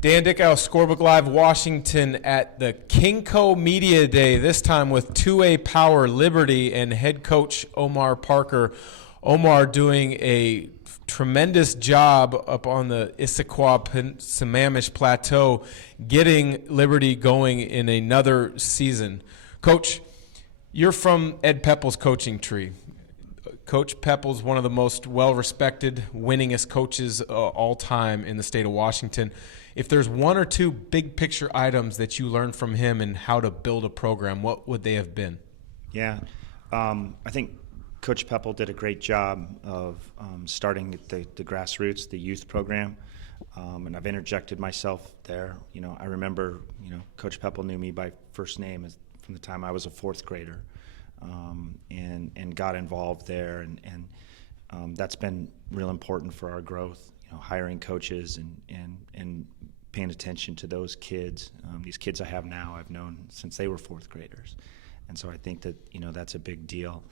Dan Dickau, Scorebook Live Washington at the KingCo Media Day, this time with 2A Power Liberty and head coach Omar Parker. Omar doing a tremendous job up on the Issaquah-Sammamish Plateau, getting Liberty going in another season. Coach, you're from Ed Pepple's coaching tree. Coach Pepple's one of the most well-respected, winningest coaches all time in the state of Washington. If there's one or two big-picture items that you learned from him and how to build a program, what would they have been? Yeah, I think Coach Pepple did a great job of starting at the grassroots, the youth program, and I've interjected myself there. You know, I remember, Coach Pepple knew me by first name from the time I was a fourth grader. And got involved there, and that's been real important for our growth. Hiring coaches and paying attention to those kids. These kids I have now, I've known since they were fourth graders, and so I think that that's a big deal.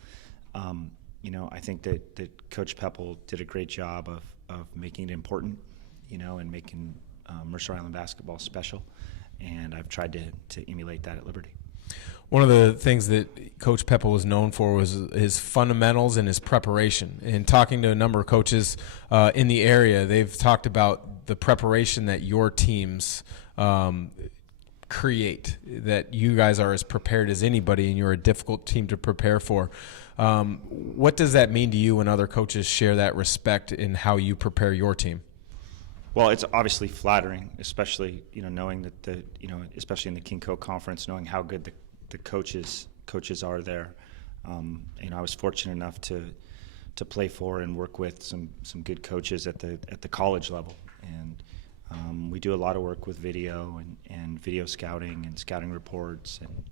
I think that Coach Pepple did a great job of making it important, and making Mercer Island basketball special, and I've tried to emulate that at Liberty. One of the things that Coach Pepple was known for was his fundamentals and his preparation. And talking to a number of coaches in the area, they've talked about the preparation that your teams create, that you guys are as prepared as anybody and you're a difficult team to prepare for. What does that mean to you when other coaches share that respect in how you prepare your team? Well, it's obviously flattering, especially knowing that especially in the KingCo conference, knowing how good the coaches are there. I was fortunate enough to play for and work with some good coaches at the college level, and we do a lot of work with video and video scouting and scouting reports, and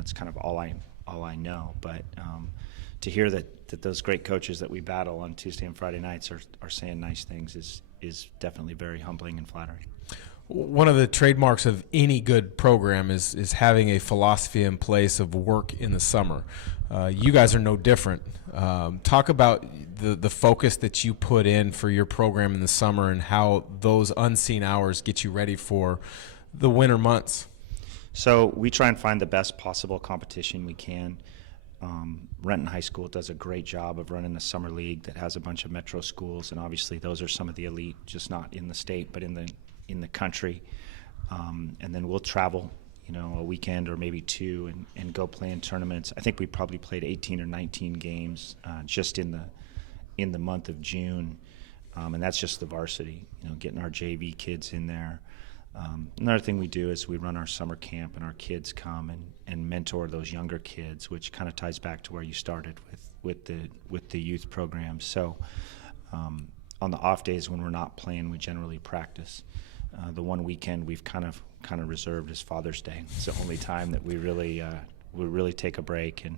it's kind of all I know, but. To hear that those great coaches that we battle on Tuesday and Friday nights are saying nice things is definitely very humbling and flattering. One of the trademarks of any good program is having a philosophy in place of work in the summer. You guys are no different. Talk about the focus that you put in for your program in the summer and how those unseen hours get you ready for the winter months. So we try and find the best possible competition we can. Renton High School does a great job of running a summer league that has a bunch of metro schools, and obviously those are some of the elite, just not in the state but in the country. And then we'll travel, a weekend or maybe two, and go play in tournaments. I think we probably played 18 or 19 games just in the month of June, and that's just the varsity. Getting our JV kids in there. Another thing we do is we run our summer camp, and our kids come and mentor those younger kids, which kind of ties back to where you started with the youth program. So on the off days when we're not playing, we generally practice. The one weekend we've kind of reserved is Father's Day. It's the only time that we really take a break, and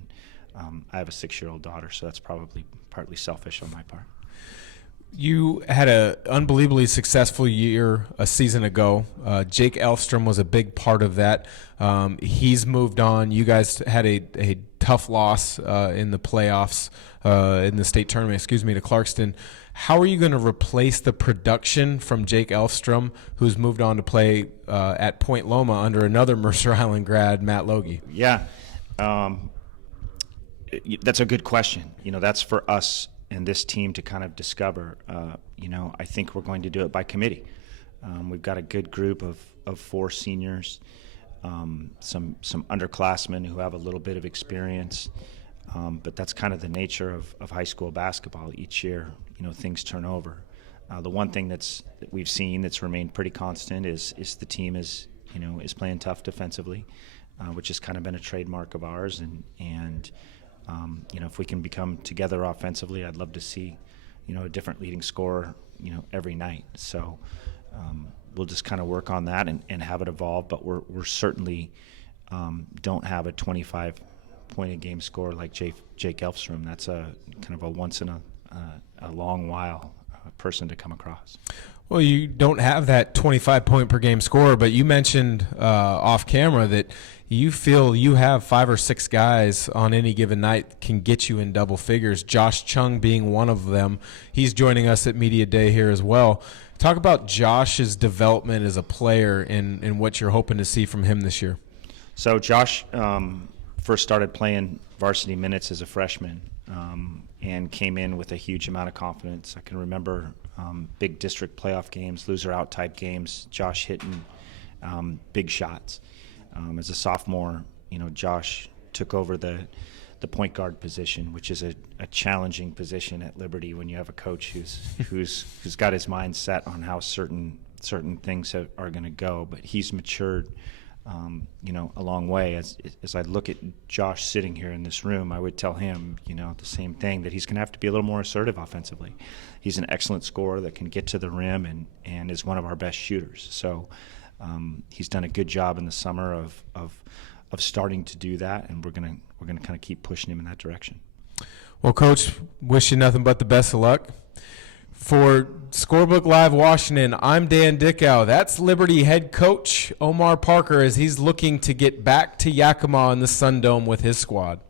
I have a 6-year-old daughter, so that's probably partly selfish on my part. You had an unbelievably successful year a season ago. Jake Elfstrom was a big part of that. He's moved on. You guys had a tough loss in the playoffs, in the state tournament, to Clarkston. How are you going to replace the production from Jake Elfstrom, who's moved on to play at Point Loma under another Mercer Island grad, Matt Logie? Yeah, that's a good question. That's for us and this team to kind of discover. I think we're going to do it by committee. We've got a good group of 4 seniors, some underclassmen who have a little bit of experience, but that's kind of the nature of high school basketball. Each year, things turn over. The one thing that we've seen that's remained pretty constant is the team is playing tough defensively, which has kind of been a trademark of ours, and if we can become together offensively, I'd love to see, a different leading scorer, every night. So we'll just kind of work on that and have it evolve. But we're certainly don't have a 25-point-a-game scorer like Jake Elfstrom. That's a kind of a once in a long while person to come across. Well, you don't have that 25-point-per-game scorer, but you mentioned off camera that you feel you have 5 or 6 guys on any given night can get you in double figures, Josh Chung being one of them. He's joining us at Media Day here as well. Talk about Josh's development as a player and what you're hoping to see from him this year. So Josh first started playing varsity minutes as a freshman and came in with a huge amount of confidence. I can remember big district playoff games, loser-out type games, Josh hitting big shots. As a sophomore, Josh took over the point guard position, which is a challenging position at Liberty when you have a coach who's got his mind set on how certain things are going to go. But he's matured, a long way. As I look at Josh sitting here in this room, I would tell him, the same thing, that he's going to have to be a little more assertive offensively. He's an excellent scorer that can get to the rim and is one of our best shooters. So he's done a good job in the summer of starting to do that, and we're gonna kind of keep pushing him in that direction. Well, Coach, wish you nothing but the best of luck. For Scorebook Live Washington, I'm Dan Dickau. That's Liberty head coach Omar Parker as he's looking to get back to Yakima in the Sun Dome with his squad.